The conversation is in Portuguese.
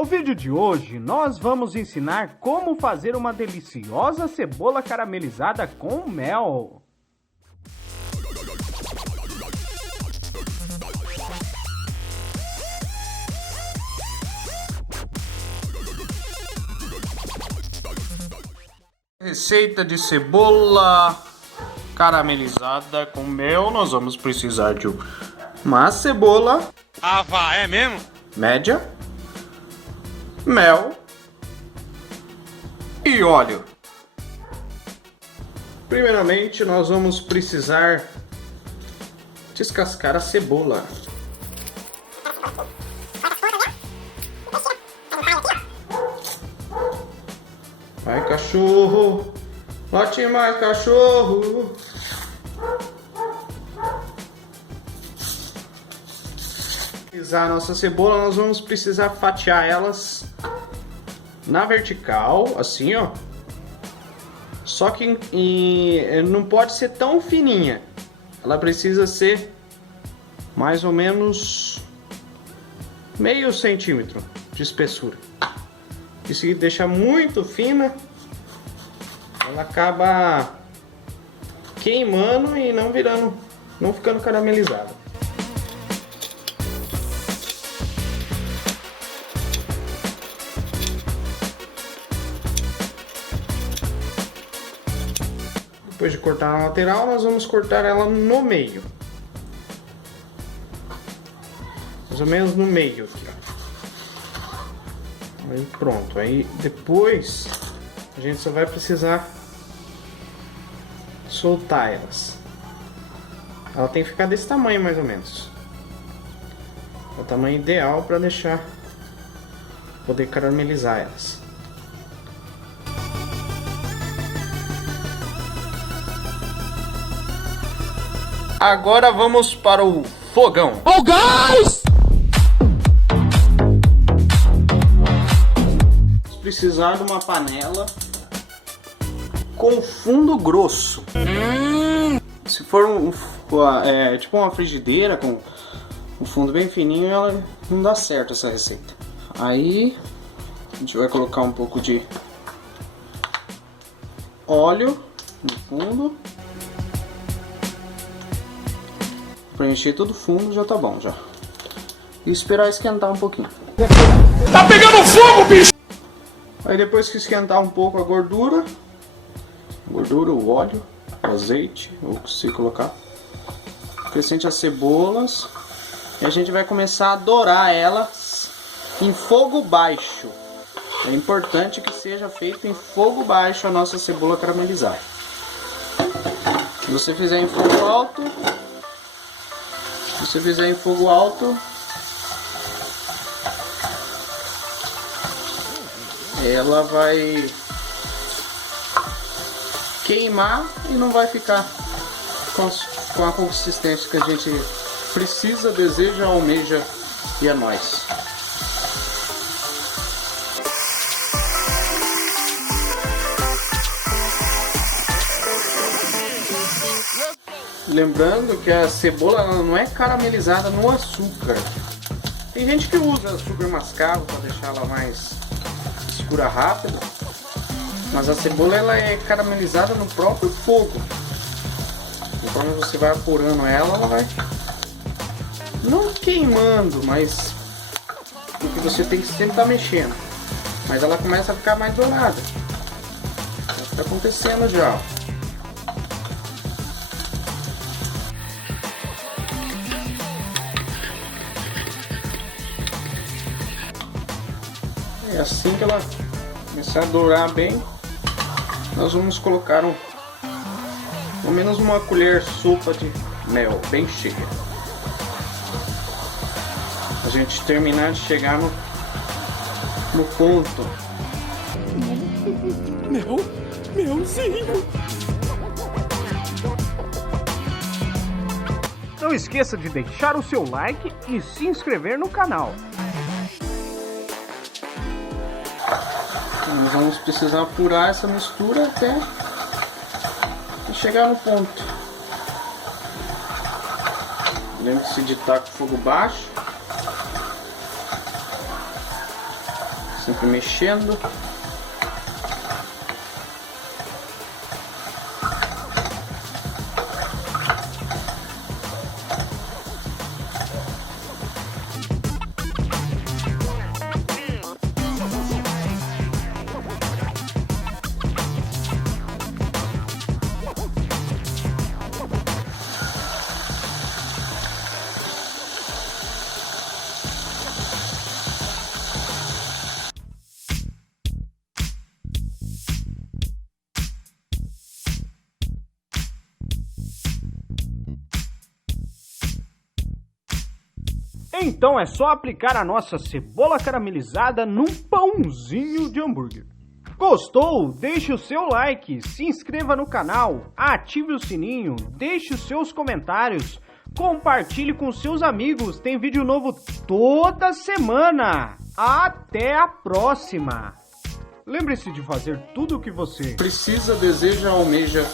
No vídeo de hoje, nós vamos ensinar como fazer uma deliciosa cebola caramelizada com mel. Receita de cebola caramelizada com mel. Nós vamos precisar de uma cebola. Ah, vá, é mesmo? Média, mel e óleo. Primeiramente, nós vamos precisar descascar a cebola. Vai, cachorro, late mais, cachorro. A nossa cebola, nós vamos precisar fatiar elas na vertical, assim, ó. Só que não pode ser tão fininha. Ela precisa ser mais ou menos meio centímetro de espessura. E se deixar muito fina, ela acaba queimando e não ficando caramelizada. Depois de cortar a lateral, nós vamos cortar ela no meio. Mais ou menos no meio aqui, ó. Aí pronto. Aí depois a gente só vai precisar soltar elas. Ela tem que ficar desse tamanho mais ou menos. É o tamanho ideal para poder caramelizar elas. Agora vamos para o fogão. Oh, guys! Vamos precisar de uma panela com fundo grosso. Se for tipo uma frigideira com o fundo bem fininho, ela não dá certo essa receita. Aí a gente vai colocar um pouco de óleo no fundo. Preencher todo o fundo, já tá bom já. E esperar esquentar um pouquinho. Tá pegando fogo, bicho! Aí depois que esquentar um pouco a gordura, o óleo, o azeite, ou se colocar, acrescente as cebolas e a gente vai começar a dourar elas em fogo baixo. É importante que seja feito em fogo baixo a nossa cebola caramelizada. Se você fizer em fogo alto, ela vai queimar e não vai ficar com a consistência que a gente precisa, deseja, almeja e é nóis. Lembrando que a cebola ela não é caramelizada no açúcar. Tem gente que usa açúcar mascavo para deixar ela mais escura rápido, mas a cebola ela é caramelizada no próprio fogo. Conforme você vai apurando ela vai não queimando, mas porque você tem que sempre estar mexendo. Mas ela começa a ficar mais dourada. Está acontecendo já. É assim que ela começar a dourar bem, nós vamos colocar pelo menos uma colher sopa de mel, bem cheia. A gente terminar de chegar no ponto. Melzinho! Não esqueça de deixar o seu like e se inscrever no canal. Nós vamos precisar apurar essa mistura até chegar no ponto. Lembre-se de estar com fogo baixo. Sempre mexendo. Então é só aplicar a nossa cebola caramelizada num pãozinho de hambúrguer. Gostou? Deixe o seu like, se inscreva no canal, ative o sininho, deixe os seus comentários, compartilhe com seus amigos, tem vídeo novo toda semana. Até a próxima! Lembre-se de fazer tudo o que você precisa, deseja, almeja.